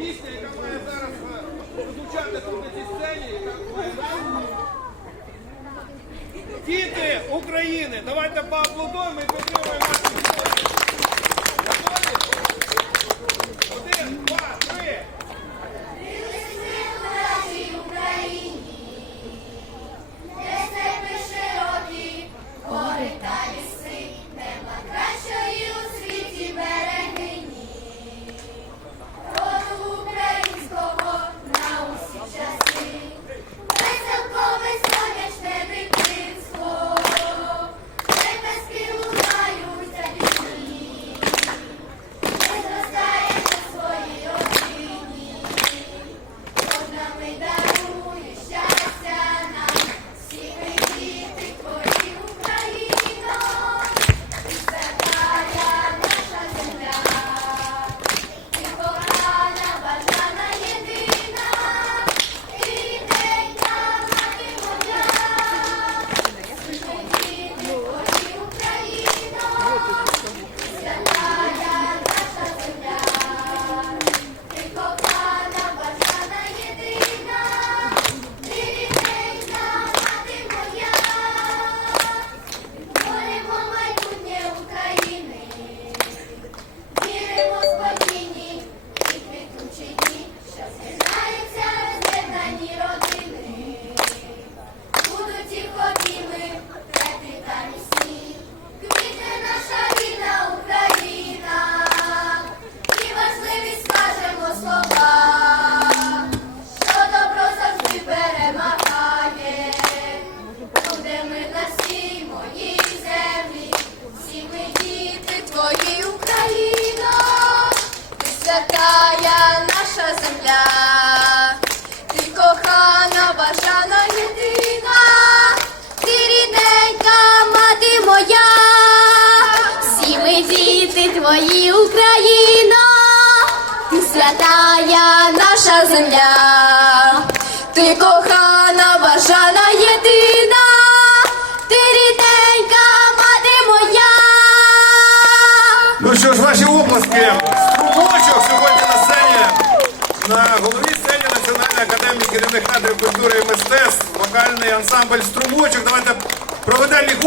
пісня, яка має зараз е, звучати тут на цій сцені, яка має назву Діти України, давайте поаплодуємо і підтримуємо. земля, ти кохана, бажана єдина, ти рідненька мати моя, всі ми діти твої Україна, ти святая наша. головній сцені Національної академії керівних кадрів культури і мистецтв, вокальний ансамбль струмочок. Давайте проведемо.